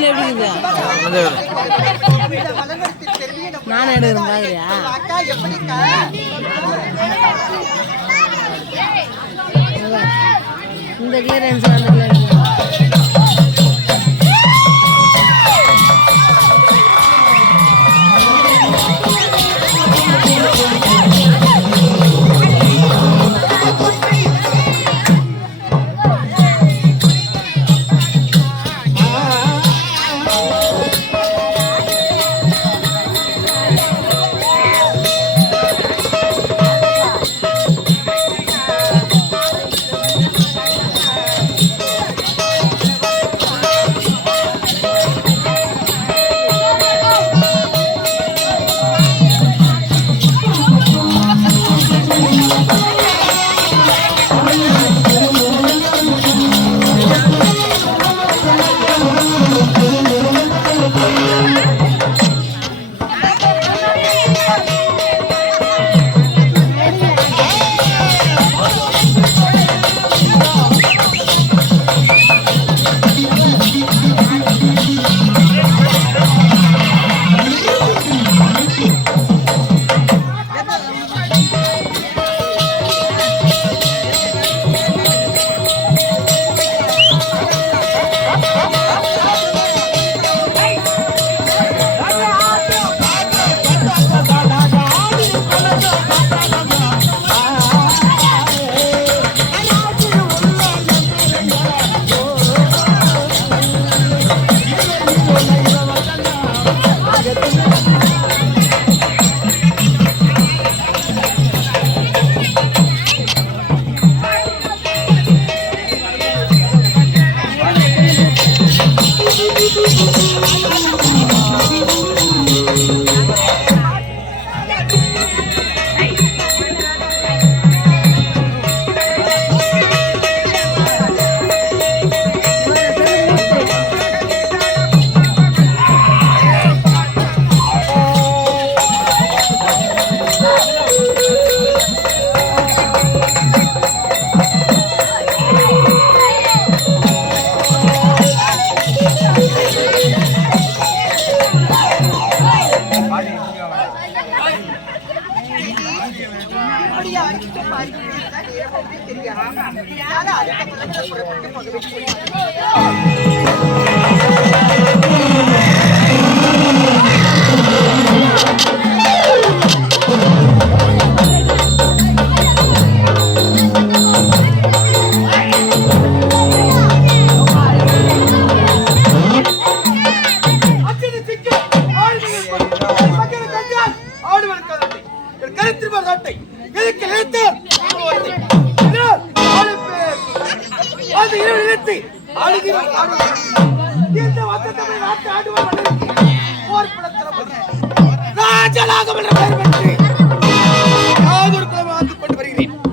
வீட்டில் எப்படி நானும் எடுக்கிறேன் பாக்குறியா இந்த கிளியரன்ஸ் அந்த கிளியரன்ஸ்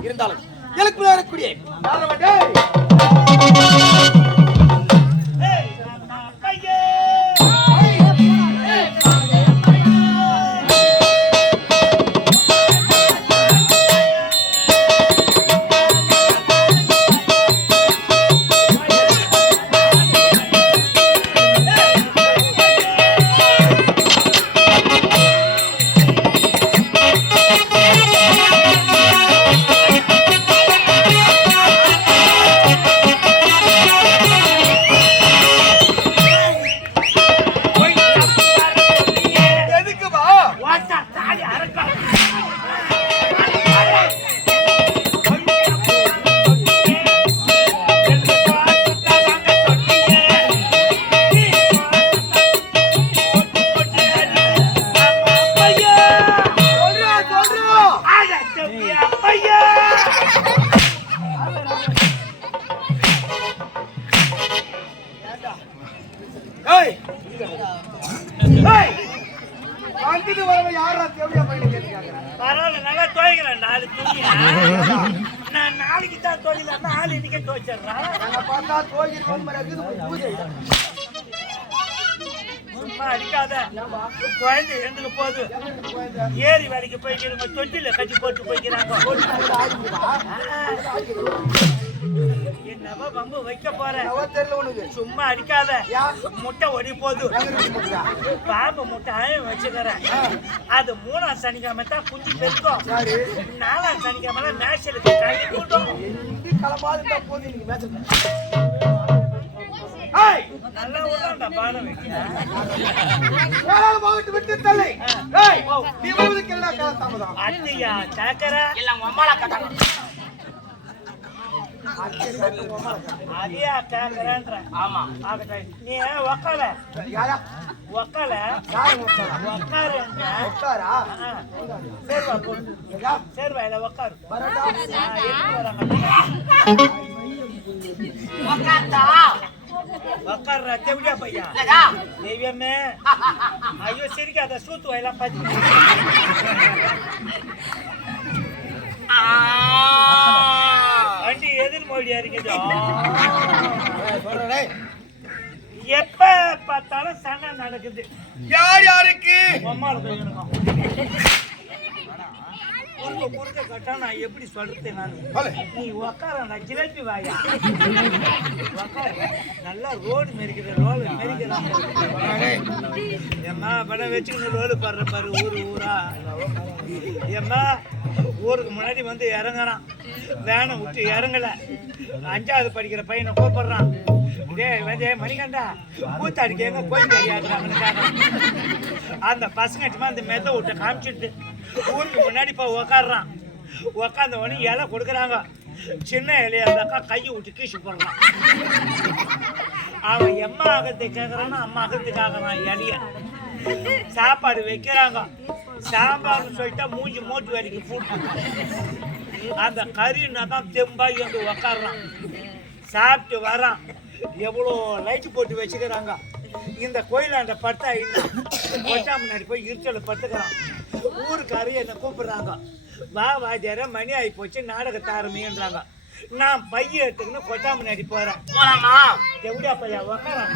இருந்தாலும் எனக்கு வரக்கூடிய குழந்தை எங்களுக்கு போகுது ஏரி வேலைக்கு போய்க்கிறவங்க தொட்டில கட்டி போட்டு போய்க்கிறாங்க. என்னவோ பம்பு வைக்க போறேன் தெரியல உனக்கு. சும்மா அடிக்காத முட்டை ஒடி போகுது பாம்பு முட்டை வச்சுக்கிறேன் அது 3ஆம் சனிக்கிழமை தான் குஞ்சு பெருக்கும் 4ஆம் சனிக்கிழமை மேட்சலுக்கு கை கூட்டும் களமாது போது நீங்க மேட்ச் நல்லா விடாண்டா பாடம் வைக்கிறேன் விட்டு தள்ளை நீ வருவதுக்கு என்ன காலம் தாமதம் அத்தியா சாக்கர இல்ல அம்மாளா கட்டாங்க அதையா கேக்குறேன்ற ஆமா நீ ஒக்கால ஒக்கால உக்காரு உட்காரா சேர்வா போடு சேர்வா இல்ல உக்காரு உக்காடுறா தெவிடியா பையா தெய்வமே ஐயோ சிரிக்காத சூத்து எல்லாம் பார்த்து வண்டி எதிர் மோடியா இருக்குது எப்ப பார்த்தாலும் சண்டை நடக்குது யார் யாருக்கு அம்மாளுக்கு இருக்கும் குறுக்க கட்டா நான் எப்படி சொல்றது நான் நீ உக்கார நான் ஜிலேபி வாயா உக்கார நல்லா ரோடு மெரிக்கிற ரோடு மெரிக்கிறான் ஏம்மா படம் வச்சுக்கணும் ரோடு பாடுற பாரு ஊரா ஏம்மா ஊருக்கு முன்னாடி வந்து இறங்குறான் வேனை விட்டு இறங்கல 5வது படிக்கிற பையனை கூப்பிடுறான் டே மணிகண்டா கூத்தாடிக்கு எங்க கோயில் தெரியாதுறாங்க அந்த பசங்க அந்த மெத்த விட்ட காமிச்சிட்டு ஊருக்கு முன்னாடி போய் உக்காடுறான் உக்காந்த உடனே இலை கொடுக்குறாங்க சின்ன இலையா இருந்தாக்கா கையை விட்டு கீழ்ச்சி போடுறான் அவன் எம்மா ஆகத்தை கேட்கறான்னா அம்மா ஆகத்தை கேட்கறான் இலைய சாப்பாடு வைக்கிறாங்க சாம்பார்னு சொல்லிட்டா மூஞ்சி மோட்டு வேலைக்கு போட்டு அந்த கறின்னா தான் தெம்பாகி வந்து உக்காடுறான் சாப்பிட்டு வரான் எவ்வளோ லைட்டு போட்டு வச்சுக்கிறாங்க இந்த கோயிலாண்ட படுத்தா இல்லை கொட்டா முன்னாடி போய் இருச்சல படுத்துக்கிறான் ஊருக்காரு என்னை கூப்பிடுறாங்க வா வாத்தியார மணி ஆகி போச்சு நாடகத்தை ஆரம்பின்றாங்க நான் பைய எடுத்துக்கணும் கொட்டா முன்னாடி போறேன் எப்படியா பையா உக்காரான்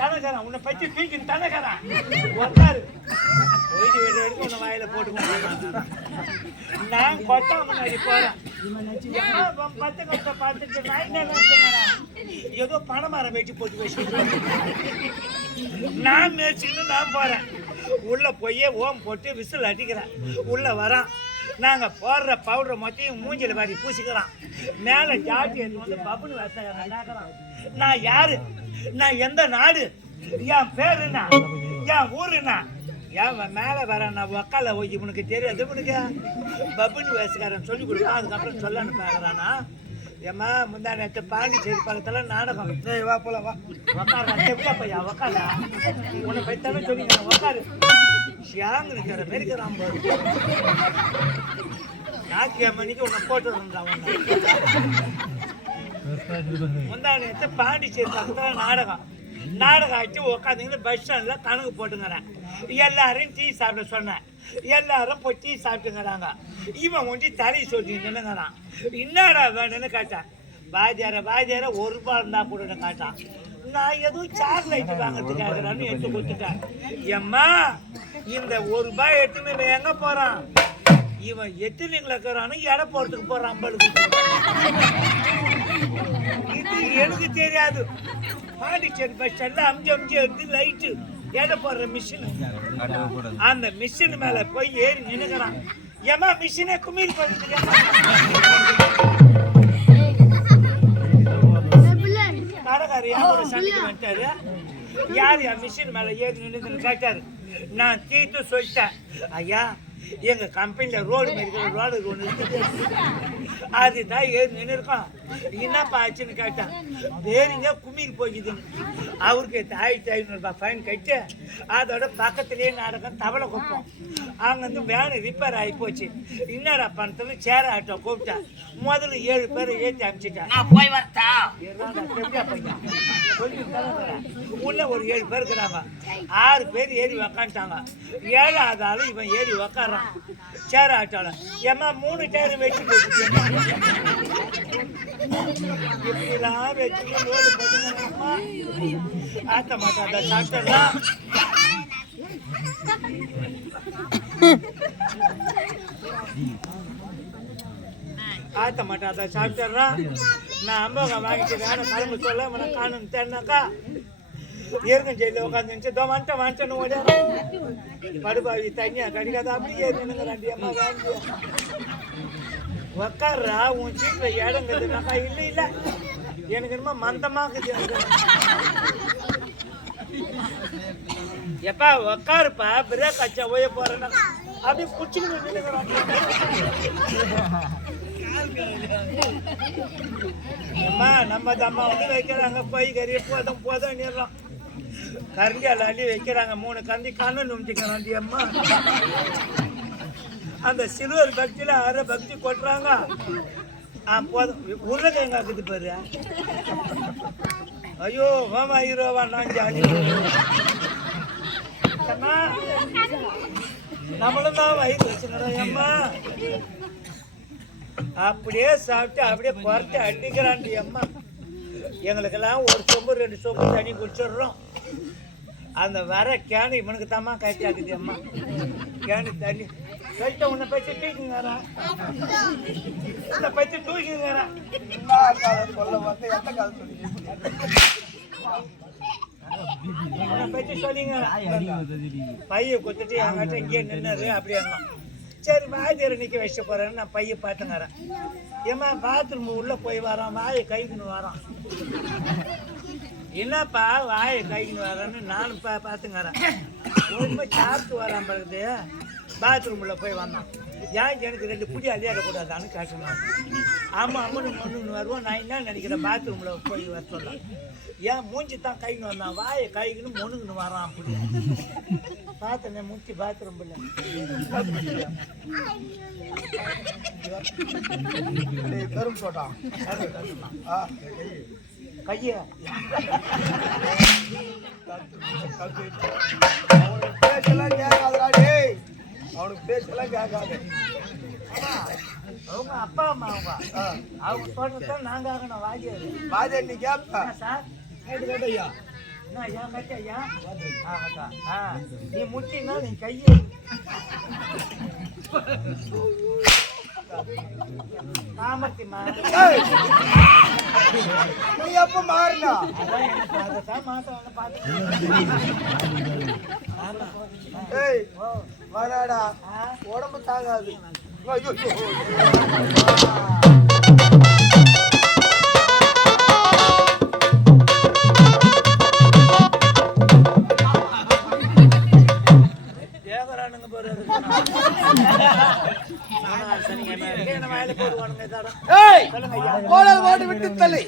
தனகரான் உன்னை பற்றி தூக்கின்னு தனகரான் உக்காரு ஒய்து எடுத்து உன்னை வாயில போட்டு நான் கொட்டா முன்னாடி போறேன் பத்து கட்ட பார்த்துட்டு ஏதோ பணமரம் வெட்டி போட்டு வச்சுட்டு நான் மேய்ச்சிக்கிட்டு நான் போறேன் உள்ள போய் ஓம் போட்டு விசில் அடிக்கிறேன் உள்ள வரான் நாங்க போடுற பவுடர் மொத்தையும் மூஞ்சில மாதிரி பூசிக்கிறான் மேல ஜாட்டி எடுத்து வந்து பப்புனு வசக்கிறான் நான் யாரு நான் எந்த நாடு என் பேரு என்ன என் ஊரு என்ன ஏன் மேல வர நான் உக்கால போய் உனக்கு தெரியாது உனக்கு பப்புனு வயசுக்காரன் சொல்லி கொடுப்பான் அதுக்கப்புறம் சொல்லன்னு பாக்குறானா ஏம்மா முந்தா நேற்று பாண்டிச்சேரி பக்கத்துல நாடகம் வா போலாம் வா உக்கார எப்படியா பையா உக்கால உன்னை பைத்தாலும் சொல்லிக்கிறேன் உக்காரு ஷியாங் இருக்கிற மாரி இருக்கிறான் ஞாயிற்றுக்கிழமைக்கு உன்னை போட்டு வந்தான் முந்தா நேற்று பாண்டிச்சேரி பக்கத்துல நாடகம் ஆச்சு உக்காந்துங்கன்னு பஸ் ஸ்டாண்ட்ல கணக்கு போட்டுங்கிறேன் எல்லாரும் டீ சாப்பிட சொன்னேன் எல்லாரும் போய் டீ சாப்பிட்டுங்கிறாங்க இவன் கொஞ்சம் தலை சொல்லிங்கிறான் என்னடா வேணும்னு கேட்டான் வாத்தியார 1 ரூபாய் இருந்தா கூட காட்டான் நான் எதுவும் சாக்லேட் வாங்கிறதுக்காகிறான்னு எடுத்து கொடுத்துட்டேன் எம்மா இந்த 1 ரூபாய் எடுத்துன்னு எங்க போறான் இவன் எத்தனைங்களை இருக்கிறான்னு எடை போறதுக்கு போறான் அம்பளுக்கு இது எனக்கு தெரியாது பாண்டிச்சேரி பஸ் ஸ்டாண்ட்ல அம்ஜி எடுத்து லைட்டு எடை போடுற மிஷின் அந்த மிஷின் மேல போய் ஏறி நின்னுக்கிறான் ஏமா மிஷினே குமிழ் போயிட்டு கடைக்காரர் யாரோட சண்டைக்கு வந்துட்டாரு யார் மிஷின் மேல ஏறி நின்னுதுன்னு கேட்டாரு நான் தீர்த்து சொல்லிட்டேன் ஐயா எங்க கம்பெனில ரோடு ஒன்று இருக்குது அதுதான் ஏறி நின்று இருக்கோம் என்னப்பா ஆச்சுன்னு கேட்டான் வேறுங்க குமிழ் போய்க்குதுன்னு அவருக்கு 1500 ரூபாய் ஃபைன் கட்டு அதோட பக்கத்துலேயே நாடகம் தவளை கொடுப்போம் அங்கேருந்து வேனு ரிப்பேர் ஆகி போச்சு என்னடா பண்ணுறது சேர ஆட்டோ கூப்பிட்டேன் முதல்ல 7 பேரை ஏற்றி அனுப்பிச்சிட்டேன் நான் போய் வரட்டா எப்படியா பையன் சொல்லி உள்ள ஒரு 7 பேர் இருக்கிறாங்க 6 பேர் ஏறி உக்காந்துட்டாங்க 7வது ஆளு இவன் ஏறி உக்காடுறான் சேர ஆட்டோல ஏமா 3 டயர் வச்சு போச்சு இப்படிலாம் வச்சு லோடு பண்ணுங்கம்மா ஆட்ட மாட்டாத சாப்பிட்டா ஆத்த மாட்டேன் அதை சாப்பிட்டுறான். நான் அம்பாங்க வாங்கிட்டு வேணும் கிளம்பு சொல்ல அவனை காணும் தேனாக்கா ஏற்கனவே ஜெயில உட்காந்து தோ வந்துட்டேன்னு ஓடியாரன். படுபாவி தண்ணியா கடிக்காத அப்படியே நின்னுங்கிறாண்டி அம்மா வாங்கி உக்காடுறா உன் சீட்ல இடங்குதுனாக்கா. இல்லை இல்லை எனக்கு என்னமோ மந்தமாக்குது. எப்பா உக்காருப்பா பிரேக் அச்சா ஓய போறேன்னா அப்படியே குச்சின்னு நின்னுங்கிறான். அம்மா நம்ம தம்மா வந்து வைக்கிறாங்க போய் கறி போதும் நீர்றோம் கரண்டியால் அள்ளி வைக்கிறாங்க. 3 கந்தி கண்ணு நுமிச்சிக்கிறாண்டி அம்மா. அந்த சில்வர் பக்தியில அரை பக்தி கொட்டுறாங்க. போதும் உருளைக்கிழங்கு ஆக்குது பாரு. ஐயோ மாமா ஹீரோவா நான் ஜாலி. நம்மளும் தான் வயிறு வச்சுக்கிறோம் அம்மா. அப்படியே சாப்பிட்டு அப்படியே குறைச்சி அடிக்கிறாண்டி அம்மா. எங்களுக்கெல்லாம் 1 சொம்பு 2 சொம்பு தண்ணி குடிச்சிடுறோம். அந்த வர கேனு இவனுக்கு தாம்மா கைச்சாக்குது அம்மா. கேனு தண்ணி கைட்ட உன்னை பச்சு தூக்கிங்கிறா உன்னை பச்சு தூக்கிங்கிறா சொல்ல வந்து எந்த காலம் சொல்லி உன்னை பச்சு சொல்லிங்கிறா. பைய கொடுத்துட்டு என்கிட்ட இங்கேயே நின்னாரு அப்படியே. சரி வாய்தேரை நிற்க வச்சு போறேன்னு நான் பைய பார்த்துங்கிறேன். ஏம்மா பாத்ரூம் உள்ள போய் வரான் வாயை கைக்குன்னு வரான். என்னப்பா வாயை கைக்குன்னு வரான்னு நானும் பார்த்துங்கிறேன். ரொம்ப சாப்பிட்டு வரான் பிறகு பாத்ரூம்ல போய் வந்தான். ஏன் எனக்கு 2 புடி அழியாடக்கூடாதான்னு கேட்டேன். ஆமாம் அம்மனு வருவோம். நான் என்ன நினைக்கிறேன் பாத்ரூம்ல போய் வர சொல்ல. ஏன் மூஞ்சி தான் கைக்குன்னு வந்தான் வாயை கைக்குன்னு மொணுக்குன்னு வரான். அப்படி பார்த்தேன் மூச்சு பாத்ரூம்ல கரும் போட்டான் கைய பேச்செல்லாம் கேட்காதுடா டேய். அவனுக்கு பேச்செல்லாம் கேட்காது. அவங்க அப்பா அம்மா அவங்க சொல்றதான் நாங்க ஆகணும். வாஜர் நீ கேப்ப சார் கேட்டையா ஏன் கட்டியா நீ முட்டினா நீ கையை காமத்திமா நீ எப்ப மாறினா வராடா உடம்பு தாங்காது. தேவரானுங்க போறது கோடல் ஓடி விட்டு தள்ளி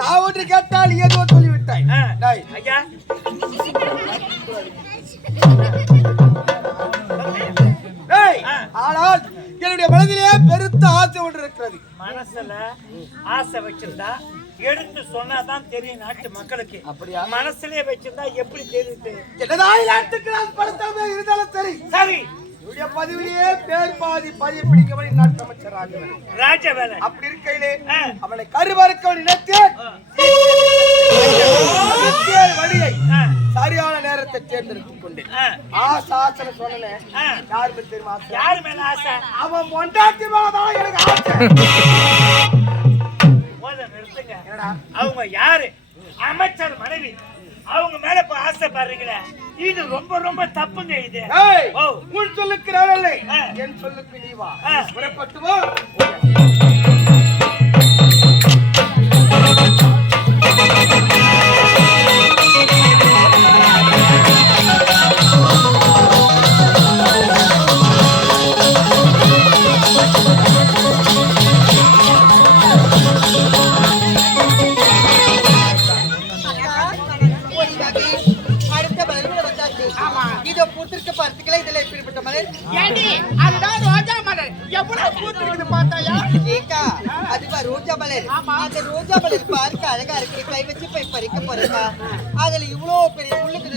நான் ஒன்று கேட்டால் ஏதோ சொல்லிவிட்டாய். ஐயா ஆனால் என்னுடைய மனதிலே பெருத்த ஆசை ஒன்று இருக்கிறது. மனசுல ஆசை வச்சிருந்தா எடுத்து சொன்னாதான் தெரியும் நாட்டு மக்களுக்கு. அப்படியா? மனசுலயே வச்சிருந்தா எப்படி தெரியுது? என்னதான் நாட்டுக்கு நான் படுத்தாம இருந்தாலும் சரி சரி என்னுடைய பதவியிலேயே பேர் பாதி பதிய பிடிக்கவனை நாட்டு அமைச்சர் ராஜவேலன். அப்படி இருக்கையிலே அவனை கருவறுக்க நினைத்தேன். வழியை சரியான நேரத்தை தேர்ந்தெடுத்துக் கொண்டேன். ஆசாசன சொன்ன யாருமே தெரியுமா? யாரு மேல ஆசை? அவன் பொண்டாட்டி மேலதான் எனக்கு ஆசை. நிறுத்துங்க. அவங்க யாரு? அமைச்சர் மனைவி. அவங்க மேல இப்ப ஆசைப்படுறீங்களே இது ரொம்ப ரொம்ப தப்புங்க. இது உன் சொல்லுக்கிறாரல்ல என் சொல்லுக்கு நீ வா. புறப்பட்டு வா. அழகா இருக்கு கை வச்சு போய் பறிக்க போறா. அதுல இவ்வளவு பெரிய முள்ளுக்கு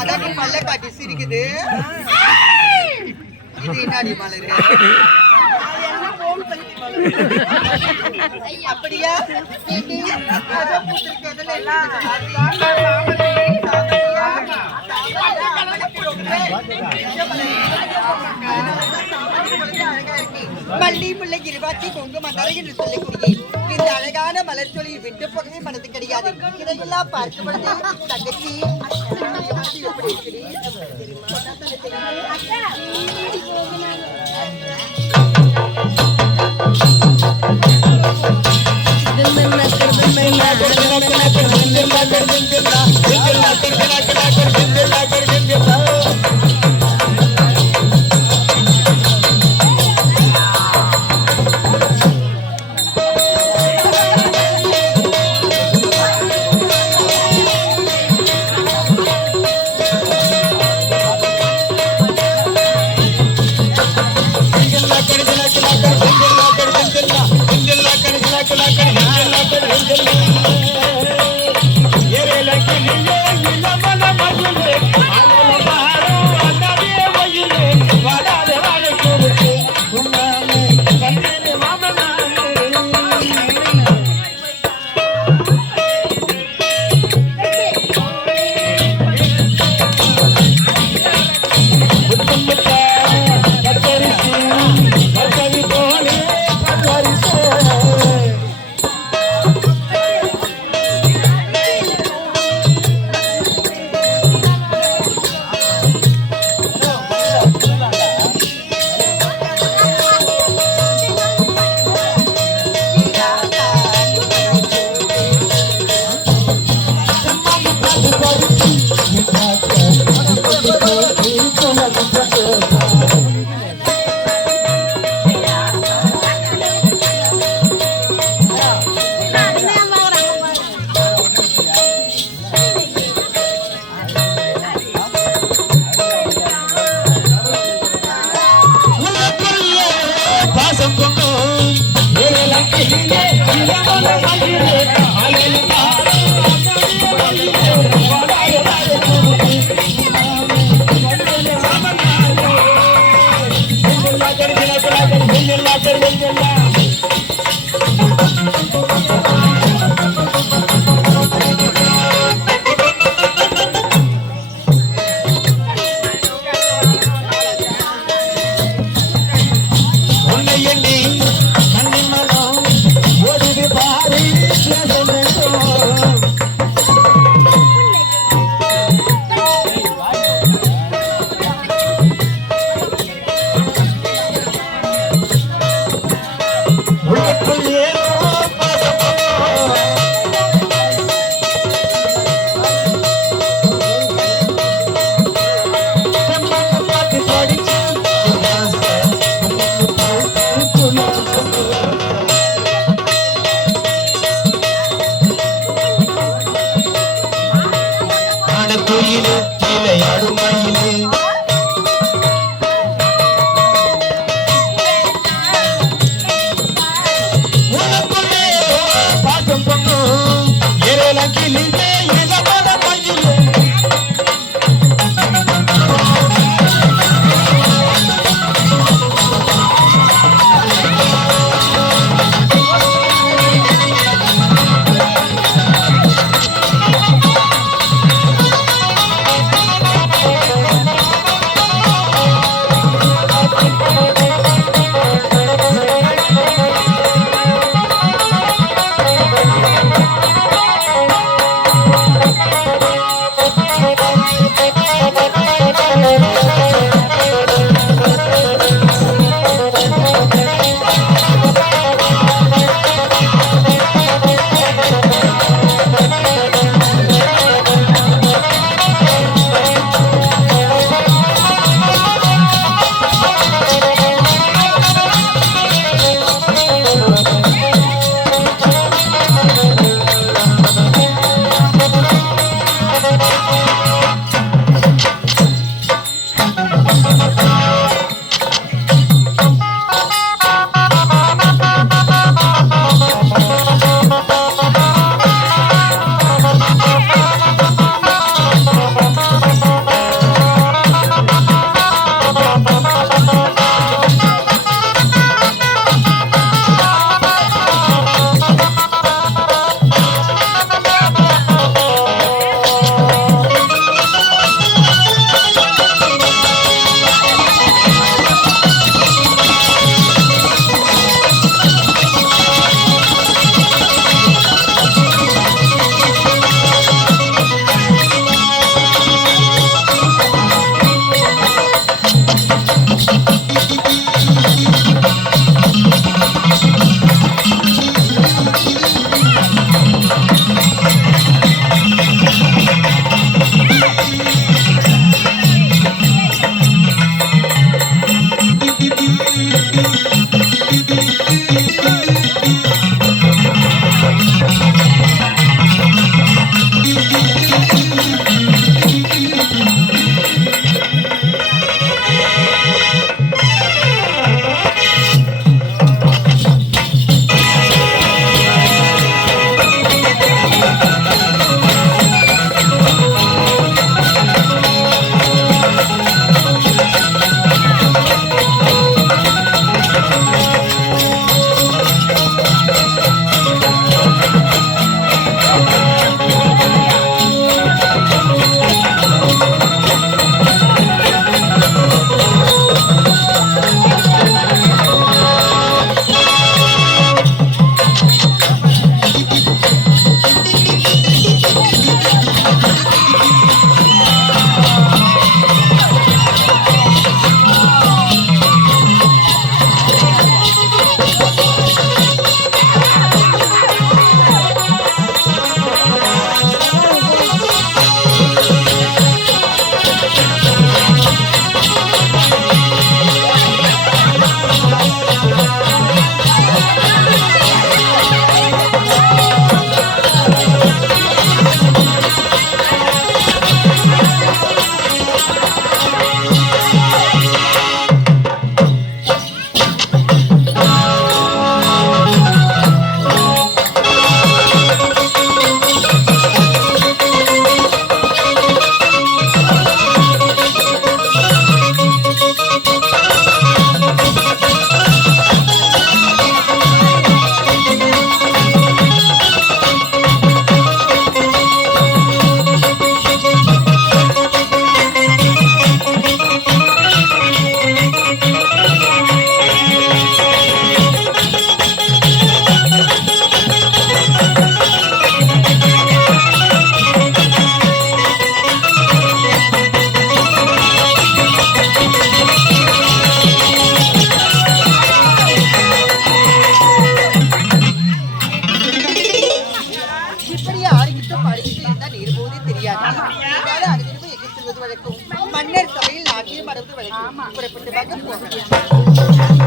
அதான் பல்ல காட்டி சிரிக்குது. இது என்னடி மலரு? அப்படியா ஏண்டி? அதோ பூத்திருக்கிறதுல மல்லி முல்லை இருவாச்சி கொங்கு மலர் என்று சொல்லக்கூடிய இந்த அழகான மலர் சொல்லி விட்டு போகவே மனது கிடையாது. இதையெல்லாம் பார்க்கும் பொழுது தங்கச்சி எப்படி அனுதினமும் எங்கு செல்வது வழக்கம். மன்னர் சபையில் நாட்டியம் மறந்து வழக்கம். புறப்பட்டு வாங்க போகலாம்.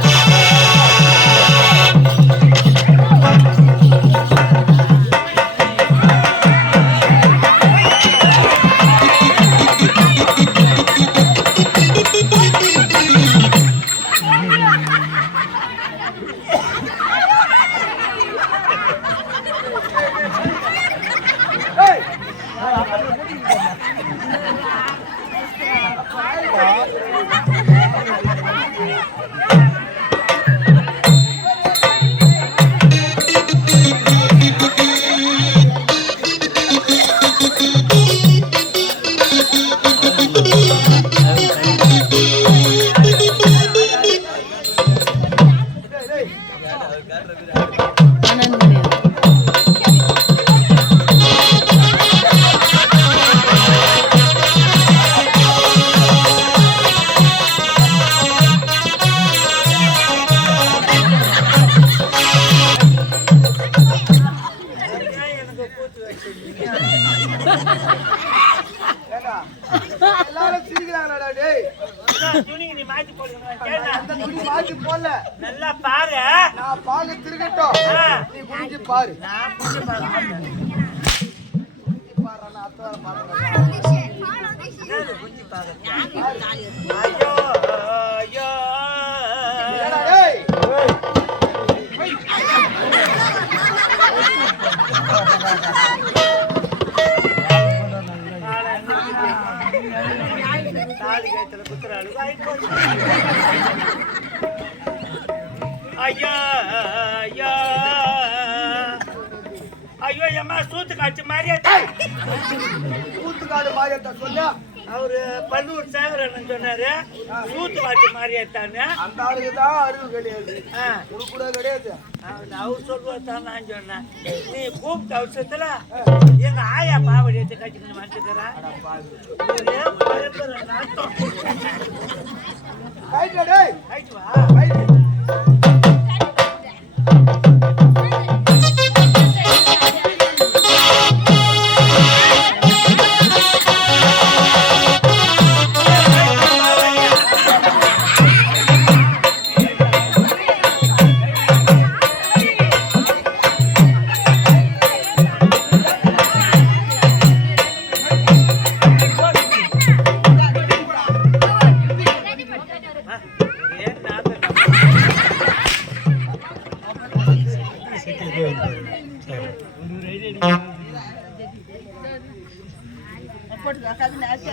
எல்லாரும் சிரிக்கிறாங்கடா டேய். துணி நீ மாத்தி போடுங்க. அந்த துணி மாத்தி போடல. நல்லா பாரு. நான் பாக்க திருகட்டும். நீ குனிஞ்சு பாரு. நான் புடிச்சு பாரு. பாறனா அத்தவர பாருங்க. குஞ்சு பாரு. ஐயோ ஐயோ. ஏடா டேய். தாலி கைத்துல குத்துறாளு. ஐயா ஐயா ஐயோ அம்மா சூத்து காய்ச்சி மாதிரியா கூத்துக்காடு மாயத்தை சொன்னா அவரு பல்லூர் சேகரன் சொன்னாரு. சூத்து காய்ச்சி மாதிரியாத்தான்னு. அந்த ஆளுக்கு தான் அறிவு கிடையாது. உனக்கு கூட கிடையாது. அவர் சொல்லுவாதான் நான் சொன்னேன். நீ கூப்பிட்ட அவசரத்துல எங்க ஆயா பாவடி எடுத்து கட்டிக்கணும் வந்துக்கிறேன். நாட்டம் ரைட்டா டேய். ரைட்டு வா. ரைட்.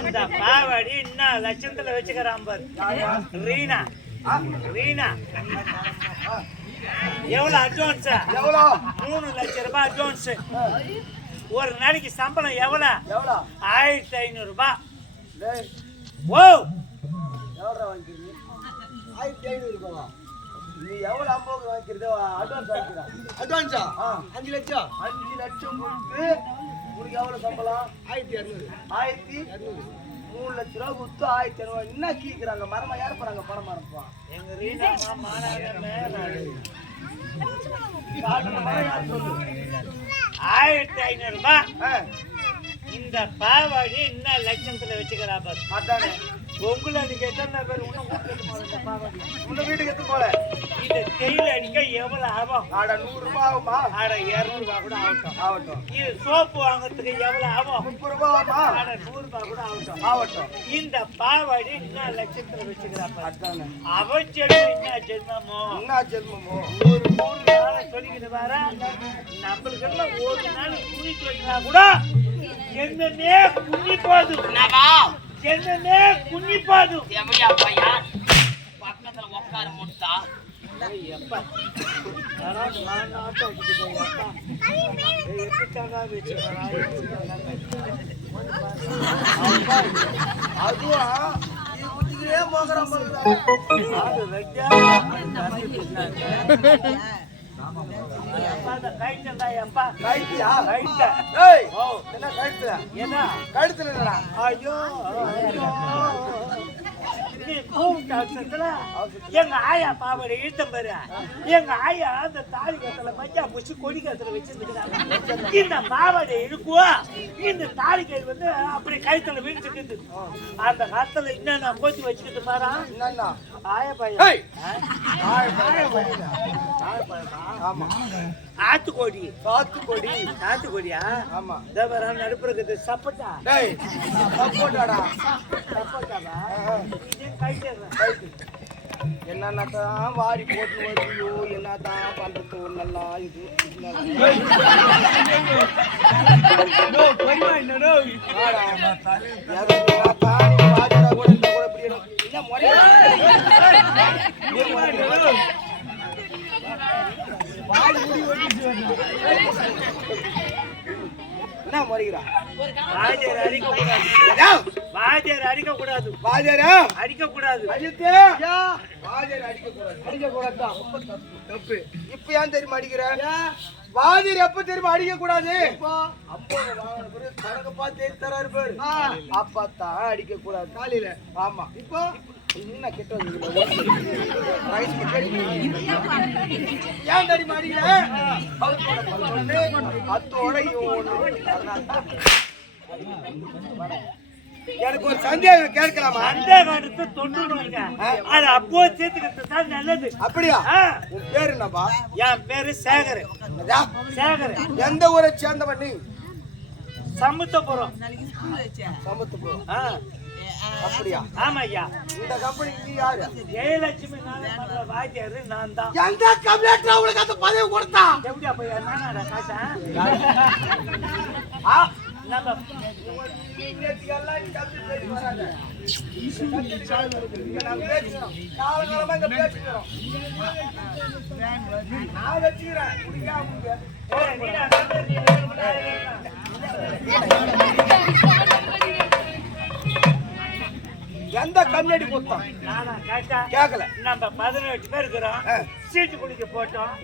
இந்த பாவாடி இன்னும் லட்சத்துல வச்சுக்கிறான் பாரு. ரீனா ரீனா எவ்வளவு அட்வான்ஸ்? எவ்வளோ? 3 லட்சம் ரூபாய் அட்வான்ஸ். ஒரு நாளைக்கு சம்பளம் எவ்வளவு? 1500 ரூபாய். ஓ எவ்வளோ வாங்கிக்கிறீங்க? 1500 ரூபாவா? நீ எவ்வளவு அமௌண்ட் வாங்கிக்கிறதோ அட்வான்ஸ் வாங்கிக்கிறா. அட்வான்ஸா? 5 லட்சம். 5 லட்சம் கொடுத்து உனக்கு எவ்வளவு சம்பளம்? 1200. 1200. 3 லட்ச ரூபா கொடுத்து 1200. என்ன கீக்குறாங்க? மரமா யார் போறாங்க? பணம் மரப்பா. எங்க ரீனா மாநாடு 1500 ரூபாய். இந்த பாவாடி இன்னும் லட்சத்துல வச்சுக்கிறா பாரு. அதானே உங்களுக்கு எத்தனை பேர் இன்னும் பாவாடி உங்க வீட்டுக்கு எத்து போல. இது டெய்லி அடிக்க எவ்வளவு ஆகும்? ஆட 100 ரூபாய் ஆகுமா? ஆட 200 ரூபாய் கூட ஆகட்டும். ஆகட்டும். இது சோப்பு வாங்குறதுக்கு எவ்வளவு ஆகும்? 30 ரூபாய் ஆகுமா? ஆட 100 ரூபாய் கூட ஆகட்டும். ஆகட்டும். இந்த பாவாடி இன்னும் லட்சத்துல வச்சுக்கிறா பாரு. அதானே அவச்செடி என்ன ஜென்மமோ என்ன ஜென்மமோ? ஒரு 3 நாளை சொல்லிக்கிட்டு வர நம்மளுக்கு எல்லாம் ஒரு நாள் துணி துவைக்கினா கூட என்னன்னே குன்னி போது. என்னன்னே குன்னி போது. பக்கத்துல உட்கார முடித்தா கழுத்துல நீ கூப்பிட்ட அவசரத்துல எங்க ஆயா பாவடை இழுத்தம் பாரு. எங்க ஆயா அந்த தாலி கட்டல மஞ்சா பூசி கொடி கத்துல வச்சிருக்கிறாங்க. இந்த பாவடை இழுக்குவா இந்த தாலி கை வந்து அப்படி கழுத்துல வீழ்ச்சிக்கிட்டு அந்த காலத்துல என்னென்ன போத்தி வச்சுக்கிட்டு பாரா என்னன்னா ஆயா பையன் ஆமா ஆத்துக்கோடி சாத்துக்கொடி ஆத்துக்கோடியா ஆமா தேவராம் நடுப்புற இருக்குது சப்பட்டா டேய் சப்போட்டாடா சப்பட்டாவா இதே கைட்டேறேன் என்னதான் வாரி போட்டு வருவியோ என்னதான் பண்றது நல்லா இது என்ன முறைகிறா வாஜர் அடிக்க கூடாது வாஜர் அடிக்க கூடாது வாஜரா அடிக்க கூடாது அடித்தே வாஜர் அடிக்க கூடாது அடிக்க கூடாது தப்பு இப்ப ஏன் தெரியுமா அடிக்கிற வாதிர் எப்ப தெரியுமா அடிக்க கூடாது கணக்கு பார்த்து தராரு பேரு அப்பத்தான் அடிக்க கூடாது காலையில ஆமா இப்போ என்ன கெட்ட ஏன் தெரியுமா அடிக்கிற அத்தோட எனக்கு ஒரு சந்தேகம் கேட்கலாமா? சந்தேகம் எடுத்து தொண்டுடுவாங்க. அது அப்போ சேர்த்துக்கிறது தான் நல்லது. அப்படியா? உன் பேரு என்னப்பா? என் பேரு சேகர். சேகர். எந்த ஊரை சேர்ந்தவன் நீ? சமுத்திரபுரம். சமுத்திரபுரம். அப்படியா? ஆமா ஐயா. இந்த கம்பெனி நீ யாரு? ஜெயலட்சுமி வாத்தியாரு நான் தான். எந்த கம்ப்யூட்டர் உங்களுக்கு அந்த பதவி கொடுத்தா? எப்படியா போய் நானா காசா? நம்ம எந்த கம்யூனிட்டி கொடுத்தோம்? கேட்கல. நம்ம 18 பேர் இருக்கிறோம். சீட்டு குடிக்க போட்டோம்.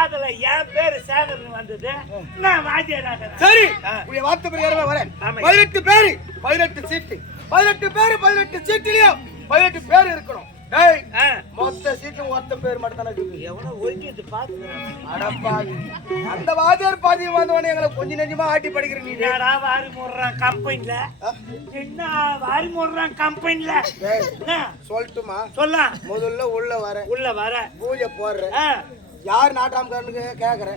அதுல என் பேரு சேகர்னு வந்தது. நான் வாத்தியாராக. சரி, உடைய வார்த்தை பிரகாரமா வரேன். 18 பேரு 18 சீட்டு. 18 பேரு 18 சீட்டுலயும் 18 பேர் இருக்கணும். டேய், மொத்த சீட்டு ஒத்த பேர் மட்டும் தான இருக்குது. எவனோ ஒதுக்கிட்டு பாத்து. அடப்பாவி. அந்த வாத்தியார் பாதி வந்தவனே எங்களை கொஞ்சம் நெஞ்சமா ஆட்டி படிக்கிற நீ. என்னடா வாரி மூடுறான் கம்பெனில? என்ன வாரி மூடுறான் கம்பெனில? சொல்லட்டுமா? சொல்ல. முதல்ல உள்ள வர பூஜை போடுற. யார் நாட்டாமக்காரனுக்கு கேக்குற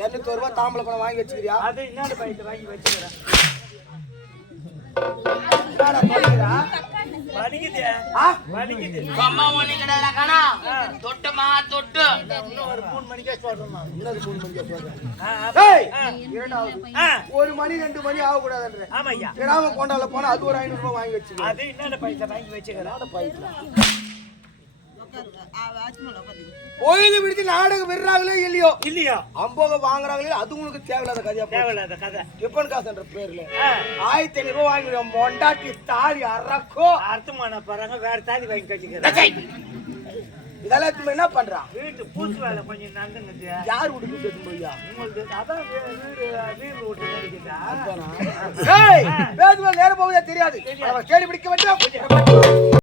200 ரூபாய் தாம்பளை பணம் வாங்கி வச்சுக்கிறியா? அது இன்னொரு பையன் வாங்கி வச்சுக்கிறேன். ஒரு மணி 2 மணி ஆக கூடாது. கொண்டால போனா அது ஒரு 500 ரூபாய் வாங்கி வச்சு அது இன்னொரு பைசா வாங்கி வச்சுக்கிறேன். கோயில விடுத்து நாடகம் விடுறாங்களோ இல்லையோ அம்போக வாங்குறாங்களோ அது உங்களுக்கு தேவையில்லாத கதை டிஃபன் காசுன்ற பேர்ல 1500 ரூபாய் வாங்கி மொண்டாட்டி தாலி அறக்கோ அர்த்தமான பாருங்க வேற தாலி வாங்கி கட்டிக்கிறேன். இதெல்லாம் என்ன பண்றான்? வீட்டு பூசு வேலை கொஞ்சம் நடந்துங்க. யார் வீட்டுக்கு போய்யா? உங்களுக்கு அதான் வீடு வீட்டு நேரம் போகுதே தெரியாது. கேள்வி பிடிக்க வேண்டாம்.